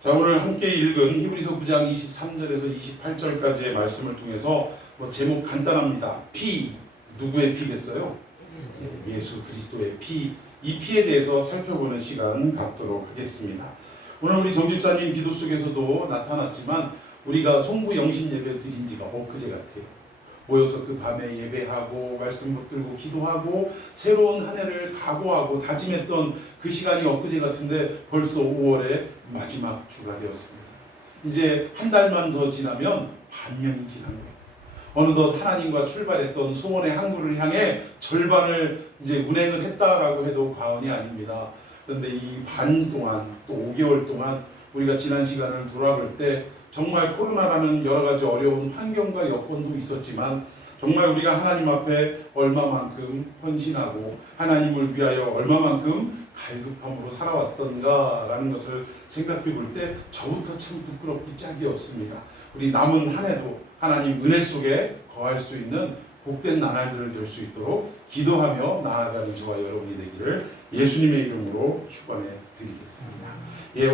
자, 오늘 함께 읽은 히브리서 9장 23절에서 28절까지의 말씀을 통해서 제목 간단합니다. 피, 누구의 피겠어요? 예수 그리스도의 피, 이 피에 대해서 살펴보는 시간 갖도록 하겠습니다. 오늘 우리 정집사님 기도 속에서도 나타났지만 우리가 송구 영신 예배 드린 지가 엊그제 같아요. 모여서 그 밤에 예배하고 말씀 붙들고 기도하고 새로운 한 해를 각오하고 다짐했던 그 시간이 엊그제 같은데 벌써 5월의 마지막 주가 되었습니다. 이제 한 달만 더 지나면 반년이 지난 거예요. 어느덧 하나님과 출발했던 소원의 항구를 향해 절반을 이제 운행을 했다라고 해도 과언이 아닙니다. 그런데 이 반 동안 또 5개월 동안 우리가 지난 시간을 돌아볼 때 정말 코로나라는 여러 가지 어려운 환경과 여건도 있었지만 정말 우리가 하나님 앞에 얼마만큼 헌신하고 하나님을 위하여 얼마만큼 갈급함으로 살아왔던가라는 것을 생각해 볼 때 저부터 참 부끄럽기 짝이 없습니다. 우리 남은 한 해도 하나님 은혜 속에 거할 수 있는 복된 나날들을 될 수 있도록 기도하며 나아가는 저와 여러분이 되기를 예수님의 이름으로 축원해 드리겠습니다.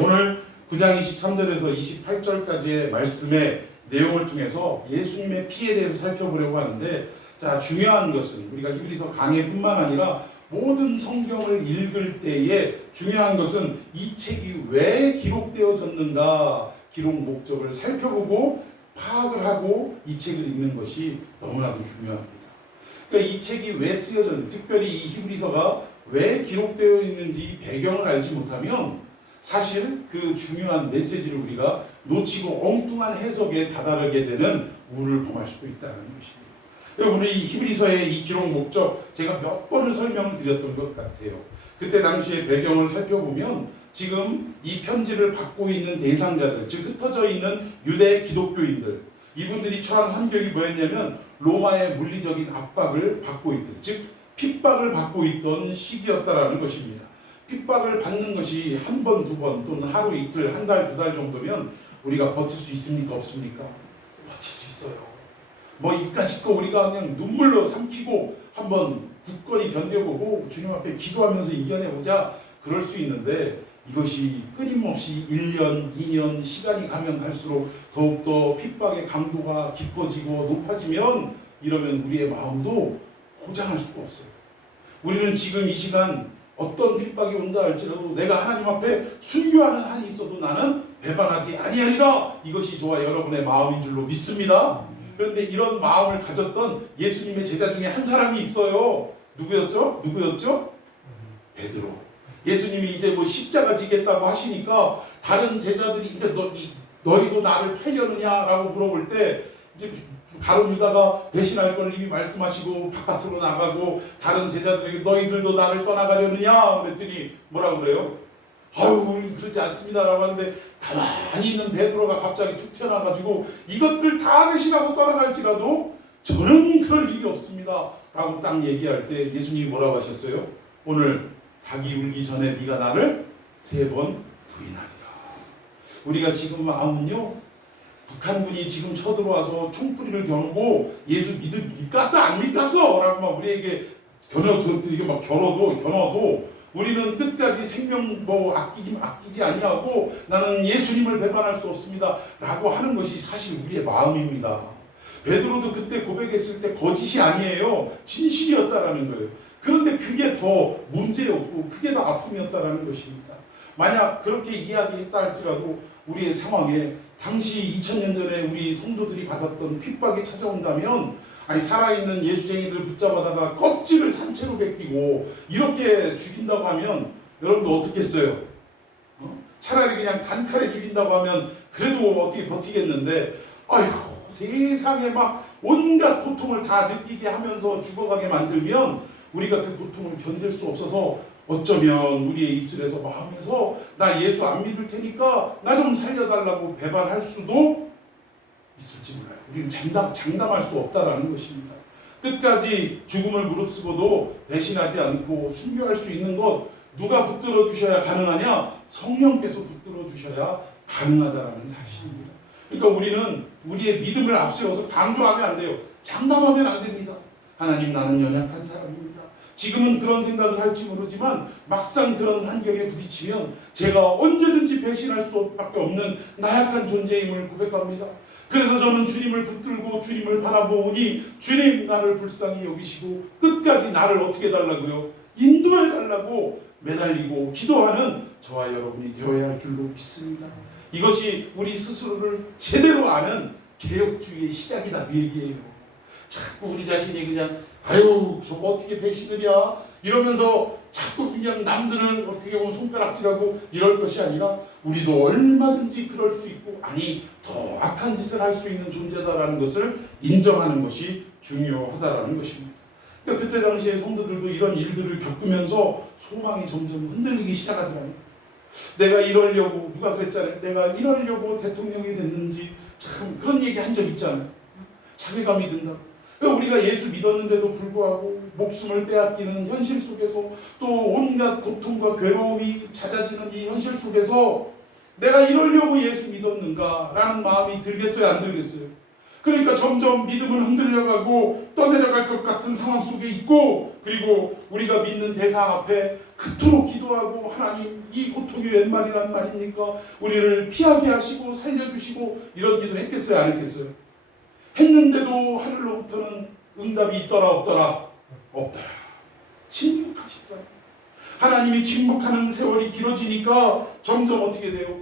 오늘 9장 23절에서 28절까지의 말씀의 내용을 통해서 예수님의 피에 대해서 살펴보려고 하는데, 자, 중요한 것은 우리가 히브리서 강해뿐만 아니라 모든 성경을 읽을 때에 중요한 것은 이 책이 왜 기록되어졌는가, 기록 목적을 살펴보고 파악을 하고 이 책을 읽는 것이 너무나도 중요합니다. 그러니까 이 책이 왜 쓰여졌는지, 특별히 이 히브리서가 왜 기록되어 있는지 배경을 알지 못하면 사실 그 중요한 메시지를 우리가 놓치고 엉뚱한 해석에 다다르게 되는 우를 범할 수도 있다는 것입니다. 오늘 이 히브리서의 이 기록 목적 제가 몇 번을 설명을 드렸던 것 같아요. 그때 당시의 배경을 살펴보면 지금 이 편지를 받고 있는 대상자들, 즉 흩어져 있는 유대 기독교인들, 이분들이 처한 환경이 뭐였냐면 로마의 물리적인 압박을 받고 있던, 즉 핍박을 받고 있던 시기였다라는 것입니다. 핍박을 받는 것이 한 번, 두 번 또는 하루 이틀, 한 달, 두 달 정도면 우리가 버틸 수 있습니까? 없습니까? 버틸 수 있어요. 이까짓 거 우리가 그냥 눈물로 삼키고 한번 굳건히 견뎌보고 주님 앞에 기도하면서 이겨내보자, 그럴 수 있는데 이것이 끊임없이 1년, 2년 시간이 가면 갈수록 더욱더 핍박의 강도가 깊어지고 높아지면 이러면 우리의 마음도 고장할 수가 없어요. 우리는 지금 이 시간 어떤 핍박이 온다 할지라도 내가 하나님 앞에 순교하는 한이 있어도 나는 배반하지 아니하리라, 이것이 저와 여러분의 마음인 줄로 믿습니다. 그런데 이런 마음을 가졌던 예수님의 제자 중에 한 사람이 있어요. 누구였죠? 베드로. 예수님이 이제 십자가 지겠다고 하시니까 다른 제자들이 너희도 나를 팔려느냐라고 물어볼 때 이제 가룟 유다가 배신할 걸 이미 말씀하시고 바깥으로 나가고 다른 제자들에게 너희들도 나를 떠나가려느냐 그랬더니 뭐라 그래요? 아유, 우린 그러지 않습니다라고 하는데 가만히 있는 베드로가 갑자기 툭 튀어나와가지고 이것들 다 배신하고 떠나갈지라도 저는 그럴 일이 없습니다 라고 딱 얘기할 때 예수님이 뭐라고 하셨어요? 오늘 닭이 울기 전에 네가 나를 3번 부인하리라. 우리가 지금 마음은요, 북한군이 지금 쳐들어와서 총구리를 겨누고 예수 믿겠어 안 믿겠어 라고 막 우리에게 겨눠도 우리는 끝까지 생명 아끼지 아니하고 나는 예수님을 배반할 수 없습니다 라고 하는 것이 사실 우리의 마음입니다. 베드로도 그때 고백했을 때 거짓이 아니에요, 진실이었다라는 거예요. 그런데 그게 더 문제였고 그게 더 아픔이었다라는 것입니다. 만약 그렇게 이야기했다 할지라도 우리의 상황에 당시 2000년 전에 우리 성도들이 받았던 핍박이 찾아온다면, 아니 살아있는 예수쟁이들 붙잡아다가 껍질을 산채로 벗기고 이렇게 죽인다고 하면 여러분들 어떻게 했어요? 차라리 그냥 단칼에 죽인다고 하면 그래도 어떻게 버티겠는데, 아이고 세상에 막 온갖 고통을 다 느끼게 하면서 죽어가게 만들면 우리가 그 고통을 견딜 수 없어서 어쩌면 우리의 입술에서 마음에서 나 예수 안 믿을 테니까 나 좀 살려달라고 배반할 수도 있을지 몰라요. 우리는 장담할 수 없다라는 것입니다. 끝까지 죽음을 무릅쓰고도 배신하지 않고 순교할 수 있는 것, 누가 붙들어 주셔야 가능하냐? 성령께서 붙들어 주셔야 가능하다라는 사실입니다. 그러니까 우리는 우리의 믿음을 앞세워서 강조하면 안 돼요. 장담하면 안 됩니다. 하나님, 나는 연약한 사람입니다. 지금은 그런 생각을 할지 모르지만 막상 그런 환경에 부딪히면 제가 언제든지 배신할 수밖에 없는 나약한 존재임을 고백합니다. 그래서 저는 주님을 붙들고 주님을 바라보니 주님 나를 불쌍히 여기시고 끝까지 나를 어떻게 해달라고요? 인도해달라고 매달리고 기도하는 저와 여러분이 되어야 할 줄로 믿습니다. 이것이 우리 스스로를 제대로 아는 개혁주의의 시작이다 그 얘기예요. 자꾸 우리 자신이 그냥 아유 저거 어떻게 배신을이야 이러면서 자꾸 그냥 남들을 어떻게 보면 손가락질하고 이럴 것이 아니라 우리도 얼마든지 그럴 수 있고 아니 더 악한 짓을 할 수 있는 존재다라는 것을 인정하는 것이 중요하다라는 것입니다. 그러니까 그때 당시에 성도들도 이런 일들을 겪으면서 소망이 점점 흔들리기 시작하더라고요. 내가 이러려고 누가 그랬잖아요. 내가 이러려고 대통령이 됐는지 참 그런 얘기 한 적 있잖아요. 자괴감이 든다. 우리가 예수 믿었는데도 불구하고 목숨을 빼앗기는 현실 속에서 또 온갖 고통과 괴로움이 잦아지는 이 현실 속에서 내가 이러려고 예수 믿었는가 라는 마음이 들겠어요 안 들겠어요? 그러니까 점점 믿음은 흔들려가고 떠내려갈 것 같은 상황 속에 있고 그리고 우리가 믿는 대상 앞에 그토록 기도하고 하나님 이 고통이 웬 말이란 말입니까? 우리를 피하게 하시고 살려주시고 이런 기도 했겠어요 안 했겠어요? 했는데도 하늘로부터는 응답이 있더라 없더라? 없더라. 침묵하시더라. 하나님이 침묵하는 세월이 길어지니까 점점 어떻게 돼요?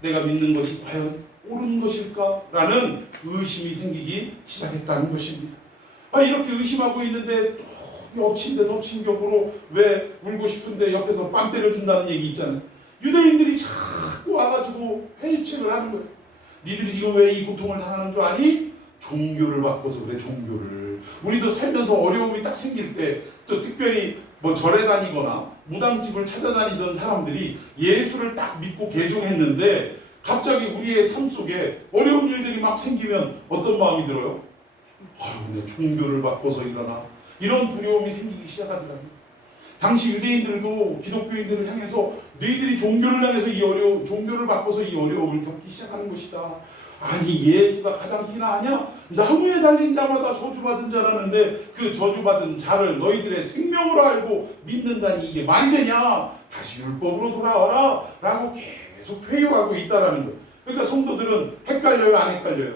내가 믿는 것이 과연 옳은 것일까? 라는 의심이 생기기 시작했다는 것입니다. 이렇게 의심하고 있는데 또 엎친 데 덮친 격으로 왜 울고 싶은데 옆에서 뺨 때려준다는 얘기 있잖아요. 유대인들이 자꾸 와가지고 회유책을 하는 거예요. 니들이 지금 왜 이 고통을 당하는 줄 아니? 종교를 바꿔서 그래. 종교를 우리도 살면서 어려움이 딱 생길 때 또 특별히 뭐 절에 다니거나 무당집을 찾아다니던 사람들이 예수를 딱 믿고 개종했는데 갑자기 우리의 삶 속에 어려운 일들이 막 생기면 어떤 마음이 들어요? 아유 내 종교를 바꿔서 일어나 이런 두려움이 생기기 시작하더라고요. 당시 유대인들도 기독교인들을 향해서 너희들이 종교를 향해서 종교를 바꿔서 이 어려움을 겪기 시작하는 것이다. 아니 예수가 가장 희나하냐? 나무에 달린 자마다 저주받은 자라는데 그 저주받은 자를 너희들의 생명으로 알고 믿는다니 이게 말이 되냐? 다시 율법으로 돌아와라 라고 계속 회유하고 있다라는 거예요. 그러니까 성도들은 헷갈려요 안 헷갈려요?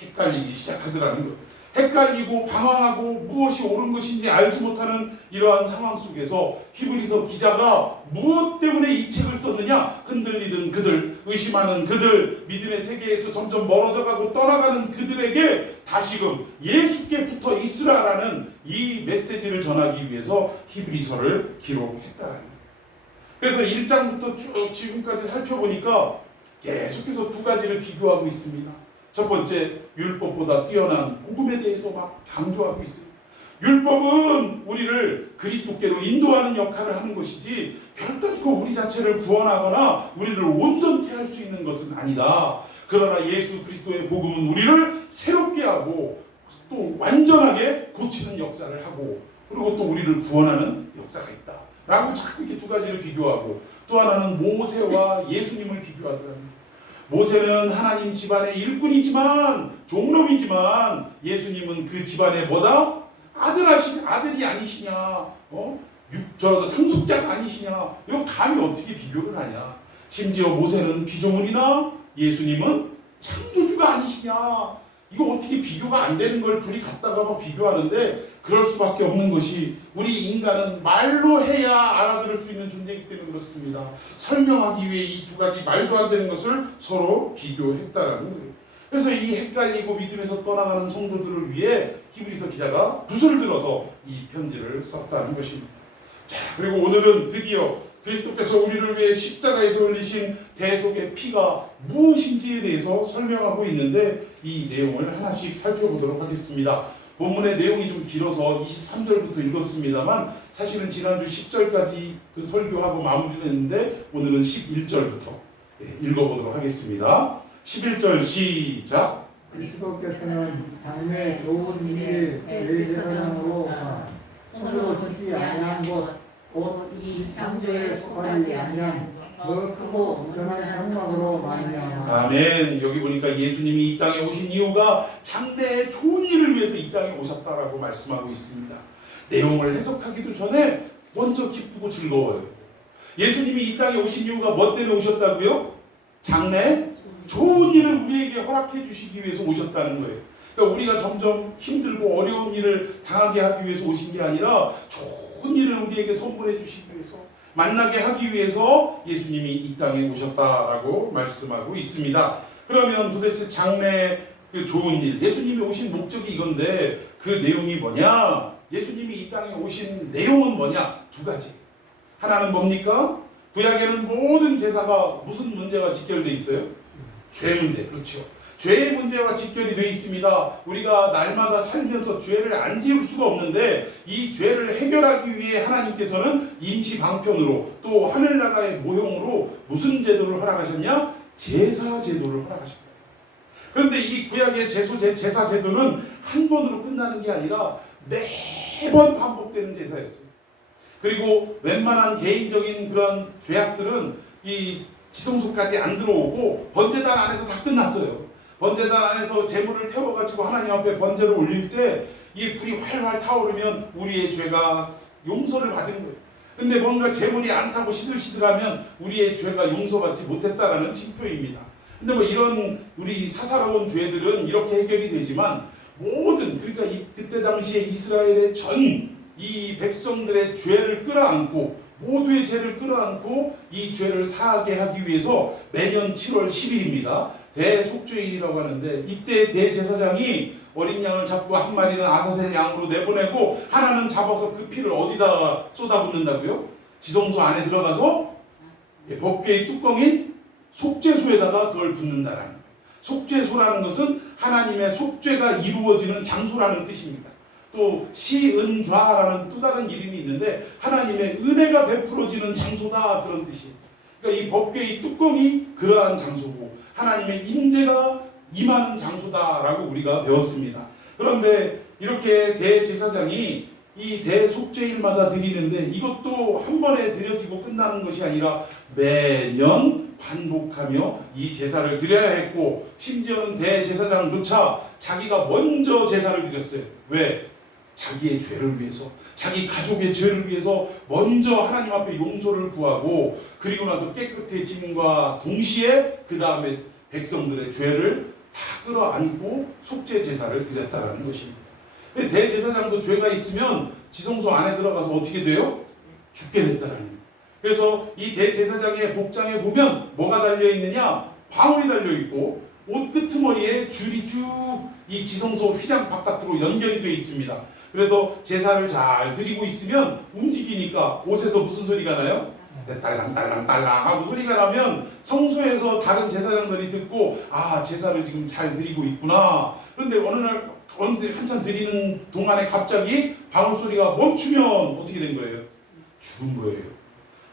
헷갈리기 시작하더라는 거예요. 헷갈리고 방황하고 무엇이 옳은 것인지 알지 못하는 이러한 상황 속에서 히브리서 기자가 무엇 때문에 이 책을 썼느냐? 흔들리던 그들, 의심하는 그들, 믿음의 세계에서 점점 멀어져가고 떠나가는 그들에게 다시금 예수께 붙어 있으라라는 이 메시지를 전하기 위해서 히브리서를 기록했다는 거예요. 그래서 1장부터 쭉 지금까지 살펴보니까 계속해서 두 가지를 비교하고 있습니다. 첫 번째, 율법보다 뛰어난 복음에 대해서 막 강조하고 있어요. 율법은 우리를 그리스도께로 인도하는 역할을 하는 것이지 결단코 우리 자체를 구원하거나 우리를 온전케 할 수 있는 것은 아니다. 그러나 예수 그리스도의 복음은 우리를 새롭게 하고 또 완전하게 고치는 역사를 하고 그리고 또 우리를 구원하는 역사가 있다. 라고 자꾸 이렇게 두 가지를 비교하고 또 하나는 모세와 예수님을 비교하더라고요. 모세는 하나님 집안의 일꾼이지만 종놈이지만 예수님은 그 집안의 뭐다? 아들이 아니시냐? 상속자가 아니시냐? 이거 감히 어떻게 비교를 하냐? 심지어 모세는 피조물이나 예수님은 창조주가 아니시냐? 이거 어떻게 비교가 안 되는 걸 둘이 갖다가 막 비교하는데 그럴 수밖에 없는 것이 우리 인간은 말로 해야 알아들을 수 있는 존재이기 때문에 그렇습니다. 설명하기 위해 이 두 가지 말도 안 되는 것을 서로 비교했다라는 거예요. 그래서 이 헷갈리고 믿음에서 떠나가는 성도들을 위해 히브리서 기자가 붓을 들어서 이 편지를 썼다는 것입니다. 자, 그리고 오늘은 드디어 그리스도께서 우리를 위해 십자가에서 흘리신 대속의 피가 무엇인지에 대해서 설명하고 있는데 이 내용을 하나씩 살펴보도록 하겠습니다. 본문의 내용이 좀 길어서 23절부터 읽었습니다만 사실은 지난주 10절까지 그 설교하고 마무리를 했는데 오늘은 11절부터 읽어보도록 하겠습니다. 11절 시작. 그리스도께서는 장래 좋은 일을 대제사장으로 손으로 짓지 아니한 것 곧 이 창조에 속하지 아니한 더 크고 온전한 장막으로 말미암아. 아멘. 여기 보니까 예수님이 이 땅에 오신 이유가 장래의 좋은 일을 위해서 이 땅에 오셨다라고 말씀하고 있습니다. 내용을 해석하기도 전에 먼저 기쁘고 즐거워요. 예수님이 이 땅에 오신 이유가 뭐 때문에 오셨다고요? 장래 좋은 일을 우리에게 허락해 주시기 위해서 오셨다는 거예요. 그러니까 우리가 점점 힘들고 어려운 일을 당하게 하기 위해서 오신 게 아니라 좋은 일을 우리에게 선물해 주시기 위해서, 만나게 하기 위해서 예수님이 이 땅에 오셨다라고 말씀하고 있습니다. 그러면 도대체 장래 그 좋은 일, 예수님이 오신 목적이 이건데 그 내용이 뭐냐? 예수님이 이 땅에 오신 내용은 뭐냐? 두 가지. 하나는 뭡니까? 구약에는 모든 제사가 무슨 문제와 직결되어 있어요? 죄 문제. 그렇죠. 죄의 문제와 직결이 되어 있습니다. 우리가 날마다 살면서 죄를 안 지을 수가 없는데 이 죄를 해결하기 위해 하나님께서는 임시 방편으로 또 하늘나라의 모형으로 무슨 제도를 허락하셨냐? 제사 제도를 허락하셨어요. 그런데 이 구약의 제사 제도는 한 번으로 끝나는 게 아니라 매번 반복되는 제사였어요. 그리고 웬만한 개인적인 그런 죄악들은 이 지성소까지 안 들어오고 번제단 안에서 다 끝났어요. 번제단 안에서 제물을 태워가지고 하나님 앞에 번제를 올릴 때 이 불이 활활 타오르면 우리의 죄가 용서를 받은 거예요. 근데 뭔가 제물이 안 타고 시들시들하면 우리의 죄가 용서받지 못했다라는 징표입니다. 근데 뭐 이런 우리 사사로운 죄들은 이렇게 해결이 되지만 모든, 그러니까 그때 당시에 이스라엘의 전 이 백성들의 죄를 끌어안고 모두의 죄를 끌어안고 이 죄를 사하게 하기 위해서 매년 7월 10일입니다. 대속죄일이라고 하는데 이때 대제사장이 어린 양을 잡고 한 마리는 아사셀 양으로 내보내고 하나는 잡아서 그 피를 어디다가 쏟아붓는다고요? 지성소 안에 들어가서 법궤의 뚜껑인 속죄소에다가 그걸 붓는다라는 거예요. 속죄소라는 것은 하나님의 속죄가 이루어지는 장소라는 뜻입니다. 또 시은좌라는 또 다른 이름이 있는데 하나님의 은혜가 베풀어지는 장소다, 그런 뜻이에요. 그러니까 이 법궤의 뚜껑이 그러한 장소고 하나님의 임재가 임하는 장소다라고 우리가 배웠습니다. 그런데 이렇게 대제사장이 이 대속죄일마다 드리는데 이것도 한 번에 드려지고 끝나는 것이 아니라 매년 반복하며 이 제사를 드려야 했고, 심지어는 대제사장조차 자기가 먼저 제사를 드렸어요. 왜? 자기의 죄를 위해서, 자기 가족의 죄를 위해서 먼저 하나님 앞에 용서를 구하고 그리고 나서 깨끗해짐과 동시에 그 다음에 백성들의 죄를 다 끌어안고 속죄 제사를 드렸다라는 것입니다. 대제사장도 죄가 있으면 지성소 안에 들어가서 어떻게 돼요? 죽게 됐다라는 거예요. 그래서 이 대제사장의 복장에 보면 뭐가 달려있느냐? 방울이 달려있고 옷 끄트머리에 줄이 쭉 이 지성소 휘장 바깥으로 연결이 되어 있습니다. 그래서 제사를 잘 드리고 있으면 움직이니까 옷에서 무슨 소리가 나요? 딸랑딸랑딸랑 하고 소리가 나면 성소에서 다른 제사장들이 듣고 아, 제사를 지금 잘 드리고 있구나. 그런데 어느 날 한참 드리는 동안에 갑자기 방울 소리가 멈추면 어떻게 된 거예요? 죽은 거예요.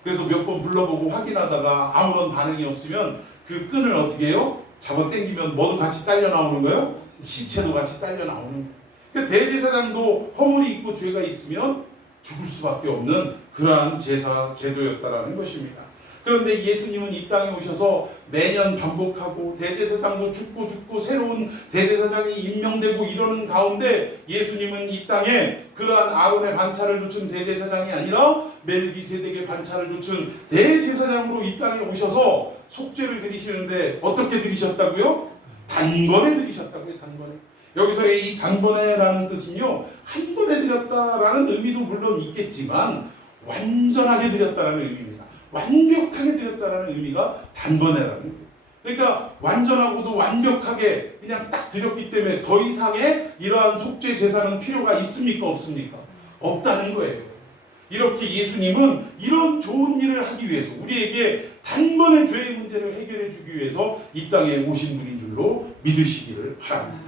그래서 몇 번 불러보고 확인하다가 아무런 반응이 없으면 그 끈을 어떻게 해요? 잡아 당기면 뭐도 같이 딸려 나오는 거예요? 시체도 같이 딸려 나오는 거예요. 그러니까 대제사장도 허물이 있고 죄가 있으면 죽을 수밖에 없는 그러한 제사 제도였다라는 것입니다. 그런데 예수님은 이 땅에 오셔서 매년 반복하고 대제사장도 죽고 새로운 대제사장이 임명되고 이러는 가운데 예수님은 이 땅에 그러한 아론의 반차를 좇은 대제사장이 아니라 멜기세덱의 반차를 좇은 대제사장으로 이 땅에 오셔서 속죄를 드리시는데 어떻게 드리셨다고요? 단번에 드리셨다고요. 단번에. 여기서의 이 단번에라는 뜻은요, 한 번에 드렸다라는 의미도 물론 있겠지만 완전하게 드렸다라는 의미입니다. 완벽하게 드렸다라는 의미가 단번에라는 거예요. 그러니까 완전하고도 완벽하게 그냥 딱 드렸기 때문에 더 이상의 이러한 속죄 제사는 필요가 있습니까? 없습니까? 없다는 거예요. 이렇게 예수님은 이런 좋은 일을 하기 위해서 우리에게 단번에 죄의 문제를 해결해 주기 위해서 이 땅에 오신 분인 줄로 믿으시기를 바랍니다.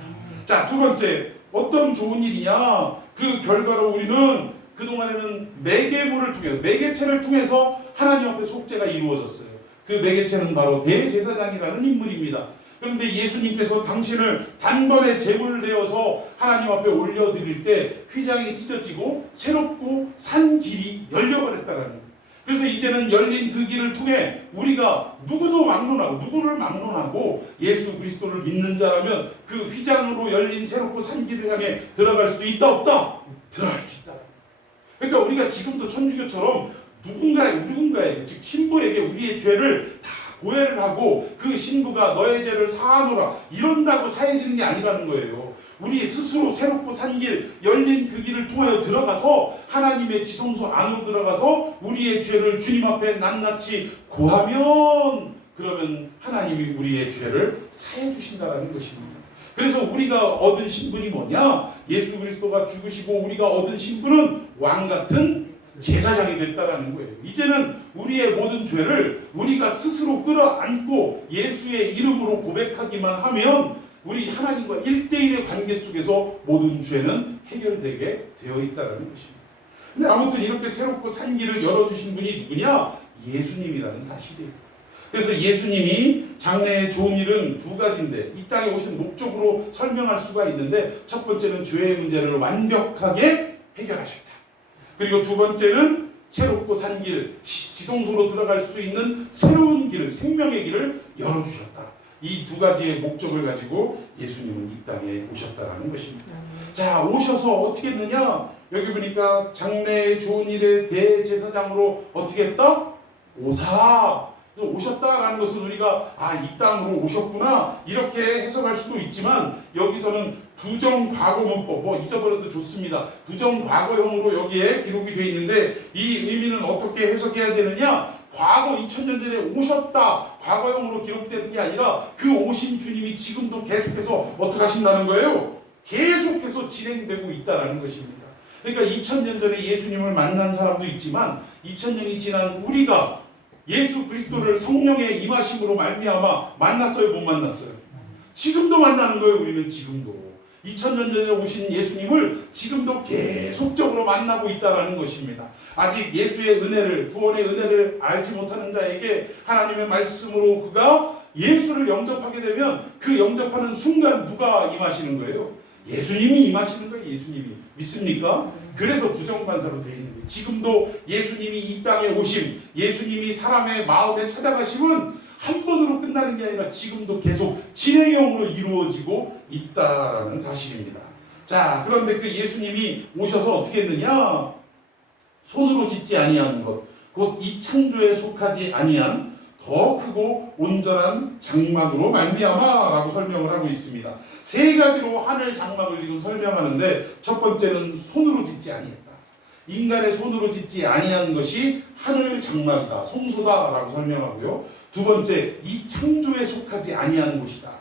자, 두 번째, 어떤 좋은 일이냐? 그 결과로 우리는 그동안에는 매개물을 통해서, 매개체를 통해서 하나님 앞에 속죄가 이루어졌어요. 그 매개체는 바로 대제사장이라는 인물입니다. 그런데 예수님께서 당신을 단번에 제물을 내어서 하나님 앞에 올려드릴 때 휘장이 찢어지고 새롭고 산 길이 열려버렸다는 거예요. 그래서 이제는 열린 그 길을 통해 우리가 누구를 막론하고 예수 그리스도를 믿는 자라면 그 휘장으로 열린 새롭고 산 길을 향해 들어갈 수 있다 없다? 들어갈 수 있다. 그러니까 우리가 지금도 천주교처럼 누군가에게 즉 신부에게 우리의 죄를 다 고해를 하고 그 신부가 너의 죄를 사하노라 이런다고 사해지는 게 아니라는 거예요. 우리 스스로 새롭고 산 길, 열린 그 길을 통하여 들어가서 하나님의 지성소 안으로 들어가서 우리의 죄를 주님 앞에 낱낱이 고하면 그러면 하나님이 우리의 죄를 사해 주신다라는 것입니다. 그래서 우리가 얻은 신분이 뭐냐? 예수 그리스도가 죽으시고 우리가 얻은 신분은 왕 같은 제사장이 됐다라는 거예요. 이제는 우리의 모든 죄를 우리가 스스로 끌어안고 예수의 이름으로 고백하기만 하면 우리 하나님과 1대1의 관계 속에서 모든 죄는 해결되게 되어 있다는 것입니다. 근데 아무튼 이렇게 새롭고 산 길을 열어주신 분이 누구냐? 예수님이라는 사실이에요. 그래서 예수님이 장래의 좋은 일은 두 가지인데 이 땅에 오신 목적으로 설명할 수가 있는데 첫 번째는 죄의 문제를 완벽하게 해결하셨다. 그리고 두 번째는 새롭고 산 길, 지성소로 들어갈 수 있는 새로운 길을, 생명의 길을 열어주셨다. 이 두 가지의 목적을 가지고 예수님은 이 땅에 오셨다라는 것입니다. 자, 오셔서 어떻게 했느냐? 여기 보니까 장래의 좋은 일의 대제사장으로 어떻게 했다? 오셨다라는 것은 우리가 이 땅으로 오셨구나 이렇게 해석할 수도 있지만 여기서는 부정과거문법 잊어버려도 좋습니다. 부정과거형으로 여기에 기록이 되어 있는데 이 의미는 어떻게 해석해야 되느냐? 과거 2000년 전에 오셨다 과거형으로 기록되는 게 아니라 그 오신 주님이 지금도 계속해서 어떻게 하신다는 거예요? 계속해서 진행되고 있다는 것입니다. 그러니까 2000년 전에 예수님을 만난 사람도 있지만 2000년이 지난 우리가 예수 그리스도를 성령의 임하심으로 말미암아 만났어요? 못 만났어요? 지금도 만나는 거예요. 우리는 지금도 2000년 전에 오신 예수님을 지금도 계속적으로 만나고 있다는 것입니다. 아직 예수의 은혜를 구원의 은혜를 알지 못하는 자에게 하나님의 말씀으로 그가 예수를 영접하게 되면 그 영접하는 순간 누가 임하시는 거예요? 예수님이 임하시는 거예요. 예수님이. 믿습니까? 그래서 부정관사로 되어 있는 거예요. 지금도 예수님이 이 땅에 오심, 예수님이 사람의 마음에 찾아가심은 한 번으로 끝나는 게 아니라 지금도 계속 진행형으로 이루어지고 있다라는 사실입니다. 자, 그런데 그 예수님이 오셔서 어떻게 했느냐? 손으로 짓지 아니한 것, 곧 이 창조에 속하지 아니한 더 크고 온전한 장막으로 말미암아라고 설명을 하고 있습니다. 세 가지로 하늘 장막을 지금 설명하는데 첫 번째는 손으로 짓지 아니했다. 인간의 손으로 짓지 아니한 것이 하늘 장막이다, 성소다라고 설명하고요. 두 번째, 이 창조에 속하지 아니한 곳이다.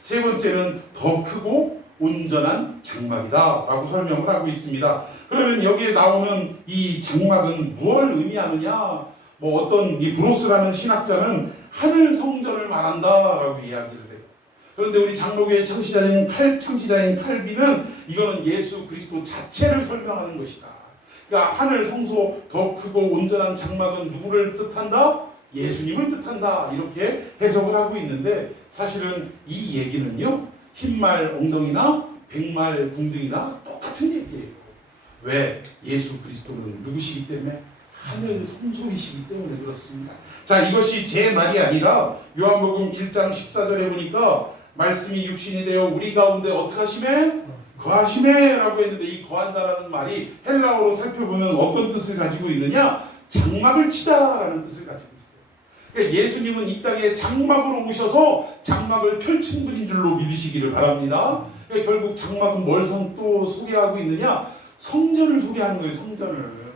세 번째는 더 크고 온전한 장막이다라고 설명을 하고 있습니다. 그러면 여기에 나오는 이 장막은 무엇을 의미하느냐? 어떤 이 브로스라는 신학자는 하늘 성전을 말한다라고 이야기를 해요. 그런데 우리 장로교의 창시자인 칼빈은 이거는 예수 그리스도 자체를 설명하는 것이다. 그러니까 하늘 성소 더 크고 온전한 장막은 누구를 뜻한다? 예수님을 뜻한다. 이렇게 해석을 하고 있는데 사실은 이 얘기는요. 흰말 엉덩이나 백말 궁둥이나 똑같은 얘기예요. 왜? 예수 그리스도는 누구시기 때문에? 하늘 성소이시기 때문에 그렇습니다. 자, 이것이 제 말이 아니라 요한복음 1장 14절에 보니까 말씀이 육신이 되어 우리 가운데 어떻게 하시매? 거하시매 라고 했는데 이 거한다라는 말이 헬라어로 살펴보면 어떤 뜻을 가지고 있느냐? 장막을 치다라는 뜻을 가지고 있어요. 그러니까 예수님은 이 땅에 장막으로 오셔서 장막을 펼친 분인 줄로 믿으시기를 바랍니다. 그러니까 결국 장막은 뭘 또 소개하고 있느냐? 성전을 소개하는 거예요. 성전을.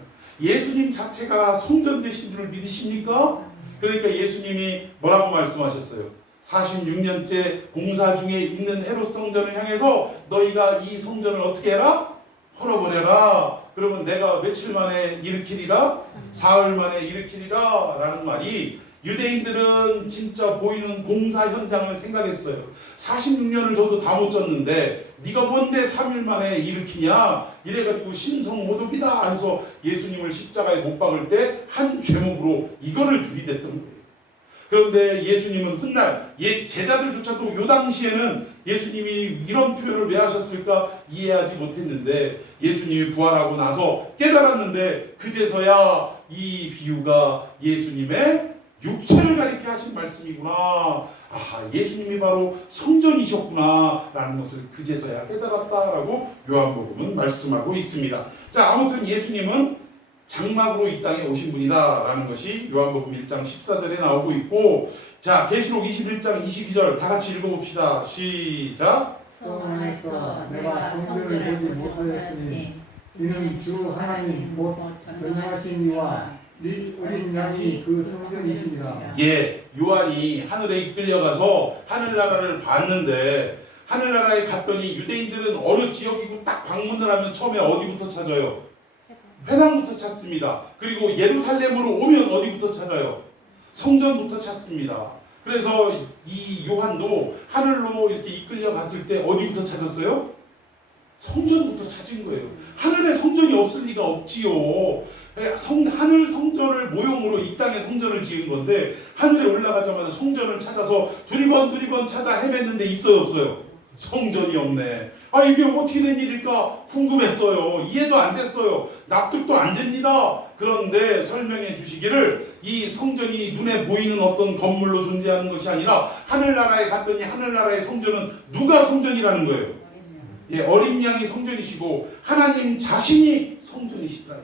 예수님 자체가 성전 되신 줄 믿으십니까? 그러니까 예수님이 뭐라고 말씀하셨어요? 46년째 공사 중에 있는 헤롯 성전을 향해서 너희가 이 성전을 어떻게 해라? 헐어버려라. 그러면 내가 며칠 만에 일으키리라? 사흘 만에 일으키리라 라는 말이 유대인들은 진짜 보이는 공사 현장을 생각했어요. 46년을 저도 다 못 졌는데 네가 뭔데 3일 만에 일으키냐? 이래가지고 신성모독이다 해서 예수님을 십자가에 못 박을 때 한 죄목으로 이거를 들이댔던 거예요. 그런데 예수님은 훗날 제자들조차도 요 당시에는 예수님이 이런 표현을 왜 하셨을까 이해하지 못했는데 예수님이 부활하고 나서 깨달았는데 그제서야 이 비유가 예수님의 육체를 가리켜 하신 말씀이구나. 예수님이 바로 성전이셨구나 라는 것을 그제서야 깨달았다라고 요한복음은 말씀하고 있습니다. 자, 아무튼 예수님은 장막으로 이 땅에 오신 분이다라는 것이 요한복음 1장 14절에 나오고 있고, 자 계시록 21장 22절 다 같이 읽어봅시다. 시작. 성 안에서 내가 성전을 보지 못하였으니 이는 주 하나님 곧 전능하신 이와 이 어린 양이 그 성전이시니라. 예, 요한이 하늘에 이끌려가서 하늘나라를 봤는데, 하늘나라에 갔더니 유대인들은 어느 지역이고 딱 방문을 하면 처음에 어디부터 찾아요? 회당부터 찾습니다. 그리고 예루살렘으로 오면 어디부터 찾아요? 성전부터 찾습니다. 그래서 이 요한도 하늘로 이렇게 이끌려 갔을 때 어디부터 찾았어요? 성전부터 찾은 거예요. 하늘에 성전이 없을 리가 없지요. 하늘 성전을 모형으로 이 땅에 성전을 지은 건데, 하늘에 올라가자마자 성전을 찾아서 두리번 찾아 헤맸는데 있어요, 없어요? 성전이 없네. 아, 이게 어떻게 된 일일까 궁금했어요. 이해도 안 됐어요. 납득도 안 됩니다. 그런데 설명해 주시기를, 이 성전이 눈에 보이는 어떤 건물로 존재하는 것이 아니라 하늘나라에 갔더니 하늘나라의 성전은 누가 성전이라는 거예요? 예, 어린 양이 성전이시고 하나님 자신이 성전이시더라.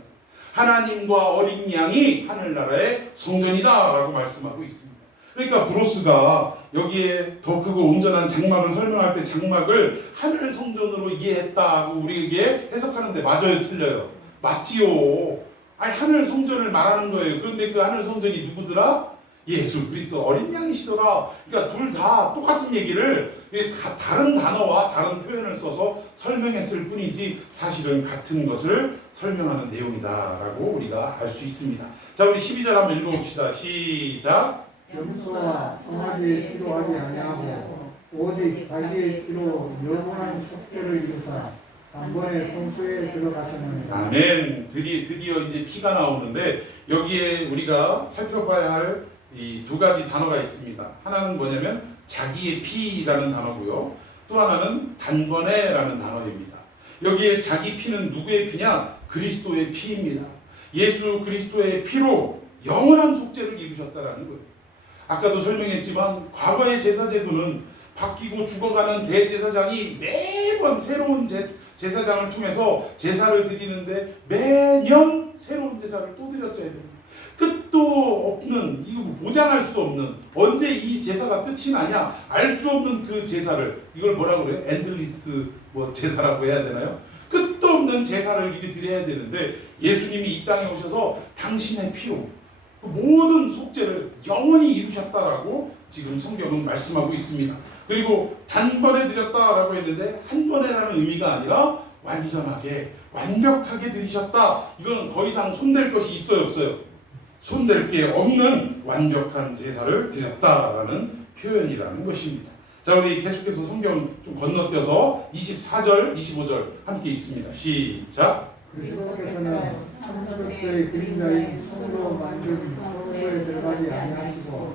하나님과 어린 양이 하늘나라의 성전이다라고 말씀하고 있습니다. 그러니까 브로스가 여기에 더 크고 온전한 장막을 설명할 때 장막을 하늘 성전으로 이해했다고 우리에게 해석하는데 맞아요, 틀려요? 맞지요. 아니, 하늘 성전을 말하는 거예요. 그런데 그 하늘 성전이 누구더라? 예수 그리스도 어린 양이시더라. 그러니까 둘 다 똑같은 얘기를 다른 단어와 다른 표현을 써서 설명했을 뿐이지 사실은 같은 것을 설명하는 내용이다라고 우리가 알 수 있습니다. 자, 우리 12절 한번 읽어봅시다. 시작. 염소와 송아지에 필요하지 아니하고 오직 자기의 피로 영원한 속죄를 이루사 단번에 성소에 들어가셨느니라. 아멘. 드디어 이제 피가 나오는데, 여기에 우리가 살펴봐야 할 이 두 가지 단어가 있습니다. 하나는 뭐냐면 자기의 피라는 단어고요. 또 하나는 단번에라는 단어입니다. 여기에 자기 피는 누구의 피냐? 그리스도의 피입니다. 예수 그리스도의 피로 영원한 속죄를 이루셨다라는 거예요. 아까도 설명했지만 과거의 제사제도는 바뀌고 죽어가는 대제사장이 매번 새로운 제사장을 통해서 제사를 드리는데 매년 새로운 제사를 또 드렸어야 됩니다. 끝도 없는, 이거 보장할 수 없는, 언제 이 제사가 끝이 나냐 알 수 없는 그 제사를, 이걸 뭐라고 그래요? 엔들리스 제사라고 해야 되나요? 끝도 없는 제사를 이렇게 드려야 되는데, 예수님이 이 땅에 오셔서 당신의 피로 모든 속죄를 영원히 이루셨다라고 지금 성경은 말씀하고 있습니다. 그리고 단번에 드렸다라고 했는데 한 번에라는 의미가 아니라 완전하게 완벽하게 드리셨다. 이거는 더 이상 손댈 것이 있어요, 없어요? 손댈 게 없는 완벽한 제사를 드렸다라는 표현이라는 것입니다. 자, 우리 계속해서 성경 좀 건너뛰어서 24절, 25절 함께 읽습니다. 시작. 그리스도께서는 참그리스도의 그림자인 손으로 만든 성소에 들어가지 아니하시고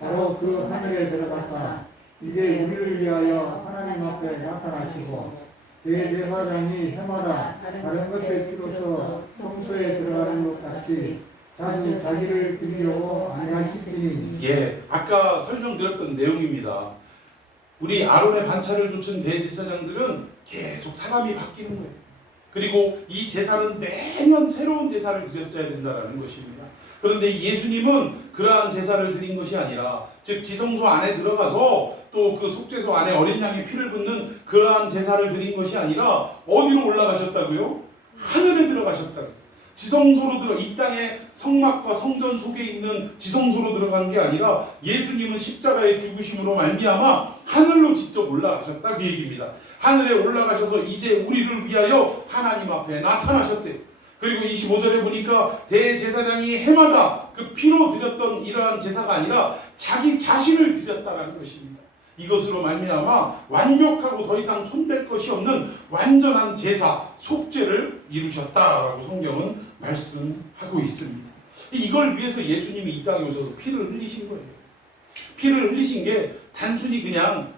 바로 그 하늘에 들어가사 이제 우리를 위하여 하나님 앞에 나타나시고 대제사장이 해마다 다른 것을 피로써 성소에 들어가는 것 같이 자주 자기를 드리려고 아니하시니. 예, 아까 설명드렸던 내용입니다. 우리 아론의 반차를 좇은 대제사장들은 계속 사람이 바뀌는 거예요. 그리고 이 제사는 매년 새로운 제사를 드렸어야 된다는 것입니다. 그런데 예수님은 그러한 제사를 드린 것이 아니라, 즉 지성소 안에 들어가서 또 그 속죄소 안에 어린 양의 피를 붓는 그러한 제사를 드린 것이 아니라 어디로 올라가셨다고요? 하늘에 들어가셨다고요. 지성소로 이 땅의 성막과 성전 속에 있는 지성소로 들어간 게 아니라 예수님은 십자가의 죽으심으로 말미암아 하늘로 직접 올라가셨다, 그 얘기입니다. 하늘에 올라가셔서 이제 우리를 위하여 하나님 앞에 나타나셨대. 그리고 25절에 보니까 대제사장이 해마다 그 피로 드렸던 이러한 제사가 아니라 자기 자신을 드렸다라는 것입니다. 이것으로 말미암아 완벽하고 더 이상 손댈 것이 없는 완전한 제사, 속죄를 이루셨다라고 성경은 말씀하고 있습니다. 이걸 위해서 예수님이 이 땅에 오셔서 피를 흘리신 거예요. 피를 흘리신 게 단순히 그냥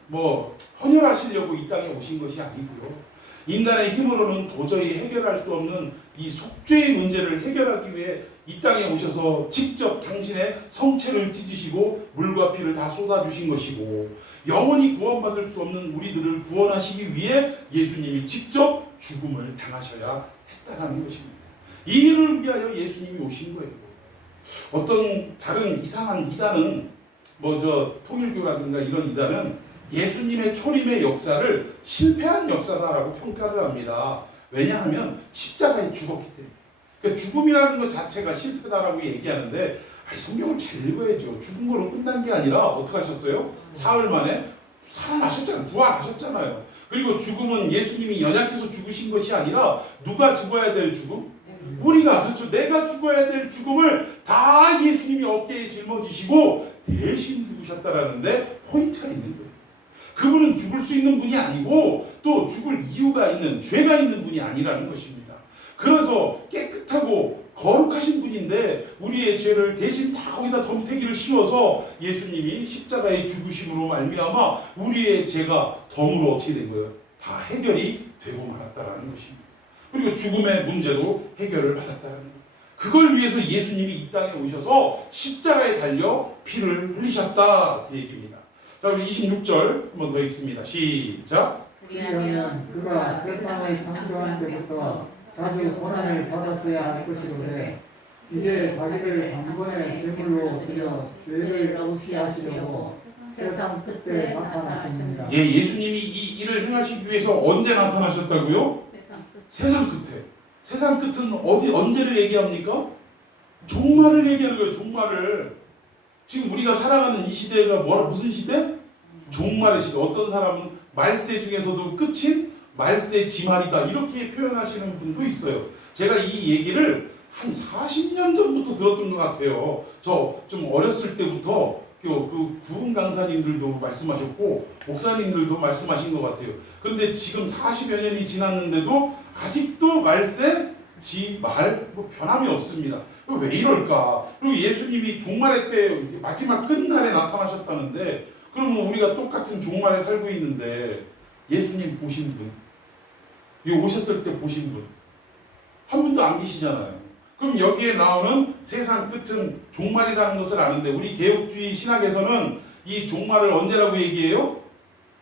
헌혈하시려고 이 땅에 오신 것이 아니고요. 인간의 힘으로는 도저히 해결할 수 없는 이 속죄의 문제를 해결하기 위해 이 땅에 오셔서 직접 당신의 성체를 찢으시고 물과 피를 다 쏟아주신 것이고, 영원히 구원받을 수 없는 우리들을 구원하시기 위해 예수님이 직접 죽음을 당하셔야 했다는 것입니다. 이 일을 위하여 예수님이 오신 거예요. 어떤 다른 이상한 이단은 통일교라든가 이런 이단은 예수님의 초림의 역사를 실패한 역사다라고 평가를 합니다. 왜냐하면 십자가에 죽었기 때문에. 그러니까 죽음이라는 것 자체가 실패다라고 얘기하는데 성경을 잘 읽어야죠. 죽은 거로 끝난 게 아니라 어떻게 하셨어요? 사흘 만에 살아나셨잖아요. 부활하셨잖아요. 그리고 죽음은 예수님이 연약해서 죽으신 것이 아니라 누가 죽어야 될 죽음? 우리가, 그렇죠. 내가 죽어야 될 죽음을 다 예수님이 어깨에 짊어지시고 대신 죽으셨다라는데 포인트가 있는 거예요. 그분은 죽을 수 있는 분이 아니고 또 죽을 이유가 있는, 죄가 있는 분이 아니라는 것입니다. 그래서 깨끗하고 거룩하신 분인데 우리의 죄를 대신 다 거기다 덤태기를 씌워서 예수님이 십자가의 죽으심으로 말미암아 우리의 죄가 덤으로 어떻게 된 거예요? 다 해결이 되고 말았다라는 것입니다. 그리고 죽음의 문제도 해결을 받았다는 거예요. 그걸 위해서 예수님이 이 땅에 오셔서 십자가에 달려 피를 흘리셨다 그 얘기입니다. 자, 우리 26절 한 번 더 읽습니다. 시작. 그러면 그가 세상을 창조한 때부터 자주 고난을 받았어야 할 것이로되 이제 자기를 단번에 제물로 드려 죄를 없이하시려고 세상 끝에 나타나십니다. 예, 예수님이 이 일을 행하시기 위해서 언제 나타나셨다고요? 세상 끝에. 세상 끝은 언제를 얘기합니까? 종말을 얘기하는 거예요. 종말을. 지금 우리가 살아가는 이 시대가 무슨 시대? 종말의 시대. 어떤 사람은 말세 중에서도 끝인 말세 지말이다 이렇게 표현하시는 분도 있어요. 제가 이 얘기를 한 40년 전부터 들었던 것 같아요. 저 좀 어렸을 때부터 그 구은 강사님들도 말씀하셨고 목사님들도 말씀하신 것 같아요. 그런데 지금 40여 년이 지났는데도 아직도 말세 지말 변함이 없습니다. 왜 이럴까? 그리고 예수님이 종말의 때 마지막 끝날에 나타나셨다는데 그러면 우리가 똑같은 종말에 살고 있는데 예수님 보신 분, 오셨을 때 보신 분, 한 분도 안 계시잖아요. 그럼 여기에 나오는 세상 끝은 종말이라는 것을 아는데 우리 개혁주의 신학에서는 이 종말을 언제라고 얘기해요?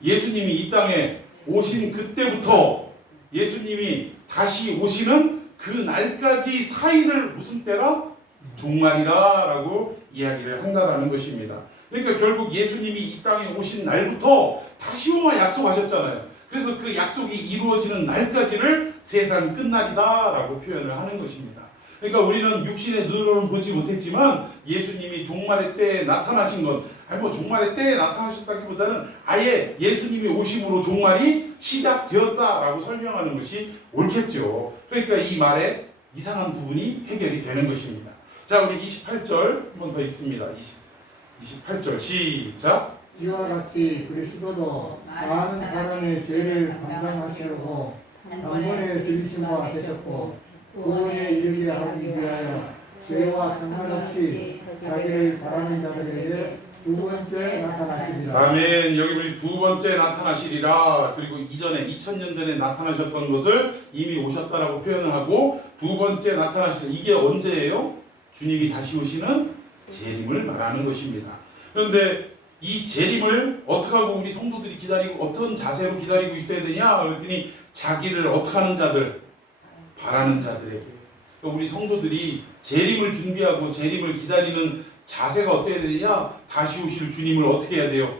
예수님이 이 땅에 오신 그때부터 예수님이 다시 오시는 그 날까지 사이를 무슨 때라? 종말이라 라고 이야기를 한다라는 것입니다. 그러니까 결국 예수님이 이 땅에 오신 날부터 다시 오마 약속하셨잖아요. 그래서 그 약속이 이루어지는 날까지를 세상 끝날이다 라고 표현을 하는 것입니다. 그러니까 우리는 육신의 눈으로는 보지 못했지만 예수님이 종말의 때에 나타나신 것, 종말의 때에 나타나셨다기보다는 아예 예수님이 오심으로 종말이 시작되었다라고 설명하는 것이 옳겠죠. 그러니까 이 말에 이상한 부분이 해결이 되는 것입니다. 자, 우리 28절 한 번 더 읽습니다. 28절 시작. 이와 같이 그리스도도 많은 사람의 죄를 감당하시려고 단번에 들이심화 되셨고 구원에 이르게 하기 위하여 죄와 상관없이 자기를 바라는 자들에게 두 번째 나타나시리라. 아멘. 여기 우리 두 번째 나타나시리라. 그리고 이전에 2000년 전에 나타나셨던 것을 이미 오셨다라고 표현을 하고 두 번째 나타나시리라. 이게 언제예요? 주님이 다시 오시는 재림을 말하는 것입니다. 그런데 이 재림을 어떻게 하고 우리 성도들이 기다리고 어떤 자세로 기다리고 있어야 되냐? 그랬더니 자기를 어떻게 하는 자들? 바라는 자들에게. 그러니까 우리 성도들이 재림을 준비하고 재림을 기다리는 자세가 어떻게 되느냐? 다시 오실 주님을 어떻게 해야 돼요?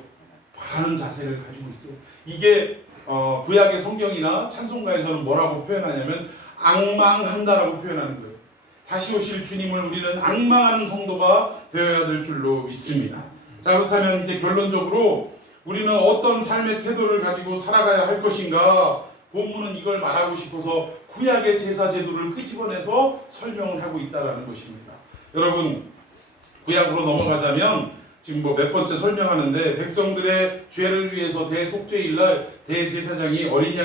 바라는 자세를 가지고 있어요. 이게 구약의 성경이나 찬송가에서는 뭐라고 표현하냐면 앙망한다라고 표현하는 거예요. 다시 오실 주님을 우리는 앙망하는 성도가 되어야 될 줄로 믿습니다. 자, 그렇다면 이제 결론적으로 우리는 어떤 삶의 태도를 가지고 살아가야 할 것인가? 본문은 이걸 말하고 싶어서 구약의 제사 제도를 끄집어내서 설명을 하고 있다는 것입니다. 여러분, 구약으로 넘어가자면 지금 몇 번째 설명하는데 백성들의 죄를 위해서 대속죄일 날 대제사장이 어린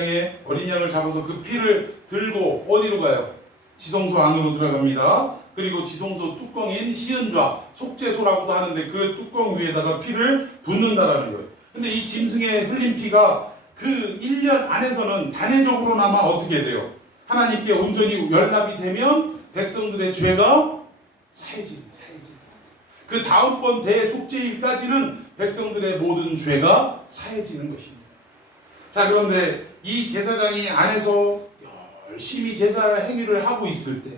양을 잡아서 그 피를 들고 어디로 가요? 지성소 안으로 들어갑니다. 그리고 지성소 뚜껑인 시은좌, 속죄소라고도 하는데 그 뚜껑 위에다가 피를 붓는다라는 거예요. 근데 이 짐승의 흘린 피가 그 1년 안에서는 단회적으로나마 어떻게 돼요? 하나님께 온전히 연락이 되면 백성들의 죄가 사해집니다. 그 다음번 대속죄일까지는 백성들의 모든 죄가 사해지는 것입니다. 자, 그런데 이 제사장이 안에서 열심히 제사 행위를 하고 있을 때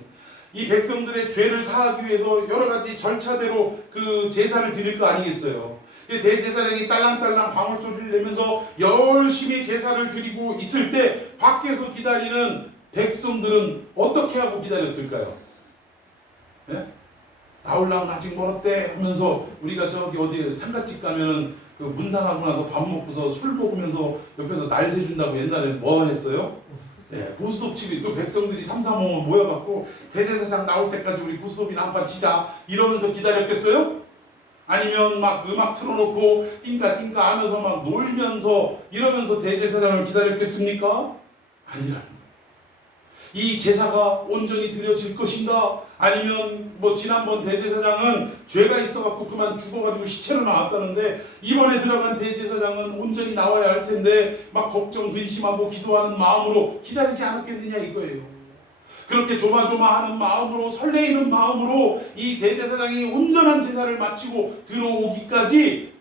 이 백성들의 죄를 사하기 위해서 여러 가지 절차대로 그 제사를 드릴 거 아니겠어요. 대제사장이 딸랑딸랑 방울소리를 내면서 열심히 제사를 드리고 있을 때 밖에서 기다리는 백성들은 어떻게 하고 기다렸을까요? 예? 나올라면 아직 멀었대 하면서, 우리가 저기 어디 상가집 가면은 그 문상하고 나서 밥 먹고서 술 먹으면서 옆에서 날새 준다고 옛날에 뭐 했어요? 네, 고스톱치기. 그 백성들이 삼삼오오 모여갖고 대제사장 나올 때까지 우리 고스톱이나 한판 치자 이러면서 기다렸겠어요? 아니면 막 음악 틀어놓고 띵까띵까 하면서 막 놀면서 이러면서 대제사장을 기다렸겠습니까? 아니라는 거예요. 이 제사가 온전히 드려질 것인가? 아니면 뭐 지난번 대제사장은 죄가 있어갖고 그만 죽어가지고 시체로 나왔다는데 이번에 들어간 대제사장은 온전히 나와야 할 텐데 막 걱정 근심하고 기도하는 마음으로 기다리지 않았겠느냐 이거예요. 그렇게 조마조마하는 마음으로, 설레이는 마음으로 이 대제사장이 온전한 제사를 마치고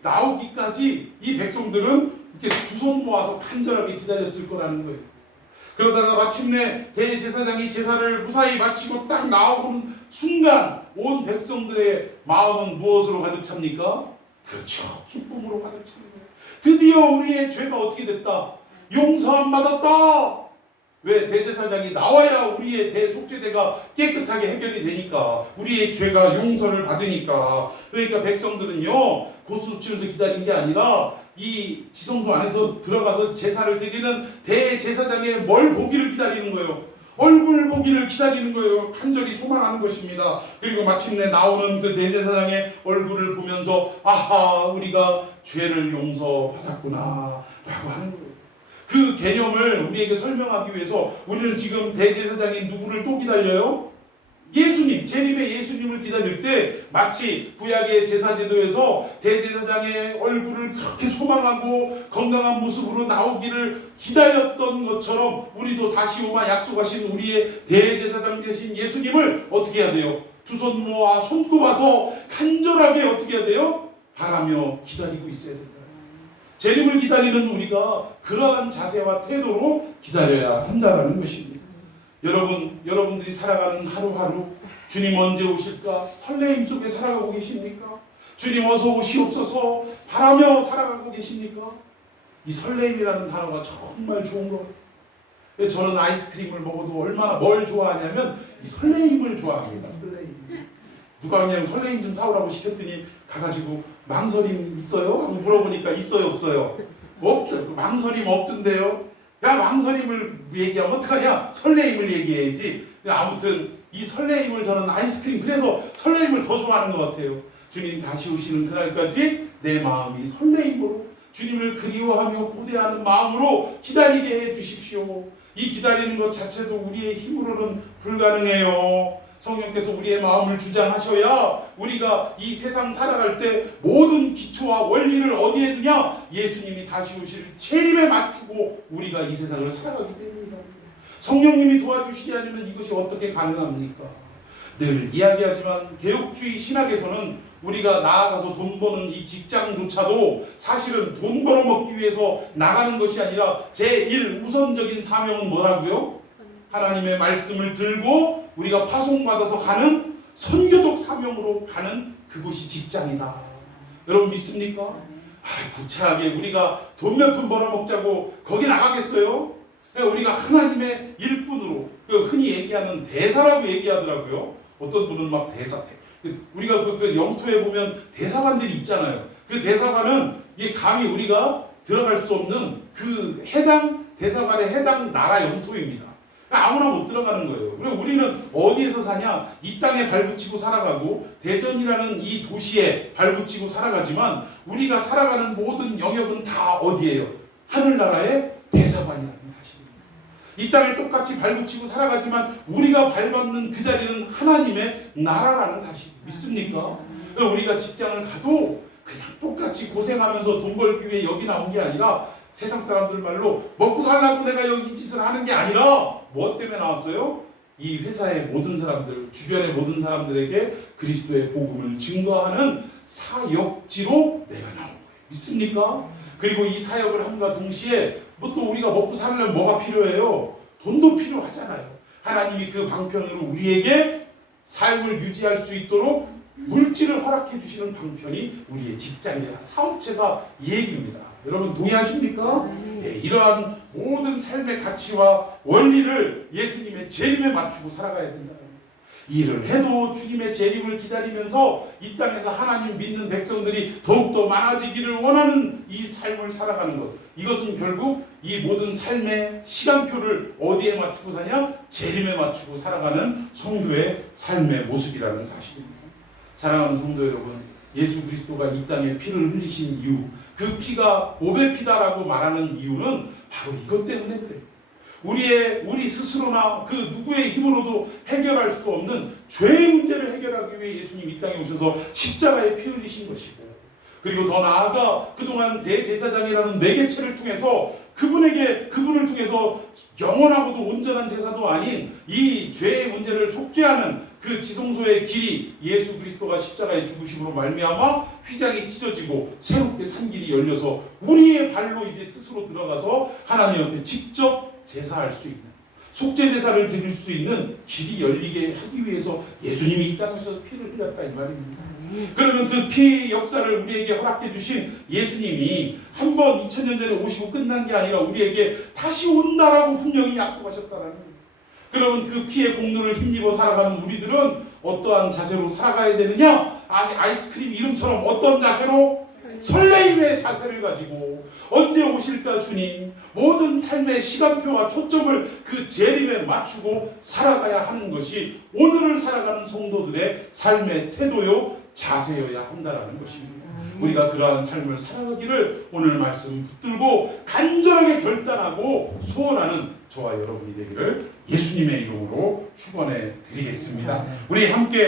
나오기까지 이 백성들은 이렇게 두 손 모아서 간절하게 기다렸을 거라는 거예요. 그러다가 마침내 대제사장이 제사를 무사히 마치고 딱 나오는 순간 온 백성들의 마음은 무엇으로 가득 찹니까? 그렇죠, 기쁨으로 가득 찹니다. 드디어 우리의 죄가 어떻게 됐다? 용서함 받았다. 왜? 대제사장이 나와야 우리의 대속죄제가 깨끗하게 해결이 되니까, 우리의 죄가 용서를 받으니까. 그러니까 백성들은요, 고스톱 치면서 기다린 게 아니라 이 지성소 안에서 들어가서 제사를 드리는 대제사장의 뭘 보기를 기다리는 거예요. 얼굴 보기를 기다리는 거예요. 간절히 소망하는 것입니다. 그리고 마침내 나오는 그 대제사장의 얼굴을 보면서 아하, 우리가 죄를 용서받았구나 라고 하는 거예요. 그 개념을 우리에게 설명하기 위해서 우리는 지금 대제사장인 누구를 또 기다려요? 예수님, 재림의 예수님을 기다릴 때 마치 구약의 제사제도에서 대제사장의 얼굴을 그렇게 소망하고 건강한 모습으로 나오기를 기다렸던 것처럼 우리도 다시 오마 약속하신 우리의 대제사장 되신 예수님을 어떻게 해야 돼요? 두 손 모아 손꼽아서 간절하게 어떻게 해야 돼요? 바라며 기다리고 있어야 된다. 재림을 기다리는 우리가 그러한 자세와 태도로 기다려야 한다는 것입니다. 여러분들이 살아가는 하루하루 주님 언제 오실까? 설레임 속에 살아가고 계십니까? 주님 어서 오시옵소서 바라며 살아가고 계십니까? 이 설레임이라는 단어가 정말 좋은 것 같아요. 저는 아이스크림을 먹어도 얼마나 뭘 좋아하냐면 이 설레임을 좋아합니다. 설레임. 누가 그냥 설레임 좀 사오라고 시켰더니 가가지고 망설임 있어요? 하고 물어보니까 있어요 없어요? 없죠. 망설임 없던데요. 야, 망설임을 얘기하면 어떡하냐? 설레임을 얘기해야지. 아무튼 이 설레임을 저는 아이스크림, 그래서 설레임을 더 좋아하는 것 같아요. 주님 다시 오시는 그날까지 내 마음이 설레임으로 주님을 그리워하며 고대하는 마음으로 기다리게 해 주십시오. 이 기다리는 것 자체도 우리의 힘으로는 불가능해요. 성령께서 우리의 마음을 주장하셔야 우리가 이 세상 살아갈 때 모든 기초와 원리를 어디에 두냐? 예수님이 다시 오실 재림에 맞추고 우리가 이 세상을 살아가기 때문이다. 성령님이 도와주시지 않으면 이것이 어떻게 가능합니까? 늘 이야기하지만 개혁주의 신학에서는 우리가 나아가서 돈 버는 이 직장조차도 사실은 돈 벌어먹기 위해서 나가는 것이 아니라 제1우선적인 사명은 뭐라고요? 하나님의 말씀을 들고 우리가 파송받아서 가는 선교적 사명으로 가는 그곳이 직장이다. 여러분 믿습니까? 구차하게 우리가 돈 몇 푼 벌어먹자고 거기 나가겠어요? 우리가 하나님의 일꾼으로, 흔히 얘기하는 대사라고 얘기하더라고요. 어떤 분은 막 대사, 우리가 그 영토에 보면 대사관들이 있잖아요. 그 대사관은 이 감히 우리가 들어갈 수 없는 그 해당 대사관의 해당 나라 영토입니다. 아무나 못 들어가는 거예요. 그리고 우리는 어디에서 사냐? 이 땅에 발붙이고 살아가고 대전이라는 이 도시에 발붙이고 살아가지만 우리가 살아가는 모든 영역은 다 어디예요? 하늘나라의 대사관이라는 사실입니다. 이 땅에 똑같이 발붙이고 살아가지만 우리가 밟았는 그 자리는 하나님의 나라라는 사실 믿습니까? 우리가 직장을 가도 그냥 똑같이 고생하면서 돈 벌기 위해 여기 나온 게 아니라 세상 사람들 말로 먹고 살라고 내가 여기 이 짓을 하는 게 아니라 뭐 때문에 나왔어요? 이 회사의 모든 사람들, 주변의 모든 사람들에게 그리스도의 복음을 증거하는 사역지로 내가 나온 거예요. 믿습니까? 그리고 이 사역을 함과 동시에 뭐 또 우리가 먹고 살려면 뭐가 필요해요? 돈도 필요하잖아요. 하나님이 그 방편으로 우리에게 삶을 유지할 수 있도록 물질을 허락해 주시는 방편이 우리의 직장이다, 사업체다, 이 얘기입니다. 여러분 동의하십니까? 네, 이러한 모든 삶의 가치와 원리를 예수님의 재림에 맞추고 살아가야 된다. 일을 해도 주님의 재림을 기다리면서 이 땅에서 하나님 믿는 백성들이 더욱더 많아지기를 원하는 이 삶을 살아가는 것, 이것은 결국 이 모든 삶의 시간표를 어디에 맞추고 사냐? 재림에 맞추고 살아가는 성도의 삶의 모습이라는 사실입니다. 사랑하는 성도 여러분, 예수 그리스도가 이 땅에 피를 흘리신 이유, 그 피가 보배 피다라고 말하는 이유는 바로 이것 때문에 그래요. 우리 스스로나 그 누구의 힘으로도 해결할 수 없는 죄의 문제를 해결하기 위해 예수님 이 땅에 오셔서 십자가에 피 흘리신 것이고, 그리고 더 나아가 그동안 대제사장이라는 매개체를 통해서 그분을 통해서 영원하고도 온전한 제사도 아닌 이 죄의 문제를 속죄하는 그 지성소의 길이 예수 그리스도가 십자가의 죽으심으로 말미암아 휘장이 찢어지고 새롭게 산 길이 열려서 우리의 발로 이제 스스로 들어가서 하나님 앞에 직접 제사할 수 있는, 속죄 제사를 드릴 수 있는 길이 열리게 하기 위해서 예수님이 이 땅에서 피를 흘렸다 이 말입니다. 그러면 그 피의 역사를 우리에게 허락해 주신 예수님이 한 번 2000년 전에 오시고 끝난 게 아니라 우리에게 다시 온다라고 분명히 약속하셨다라는 거예요. 그러면 그 피의 공로를 힘입어 살아가는 우리들은 어떠한 자세로 살아가야 되느냐? 아이스크림 이름처럼 어떤 자세로? 설레임의 자세를 가지고 언제 오실까 주님, 모든 삶의 시간표와 초점을 그 재림에 맞추고 살아가야 하는 것이 오늘을 살아가는 성도들의 삶의 태도요 자세여야 한다라는 것입니다. 우리가 그러한 삶을 살아가기를 오늘 말씀 붙들고 간절하게 결단하고 소원하는 저와 여러분이 되기를 예수님의 이름으로 축원해 드리겠습니다. 우리 함께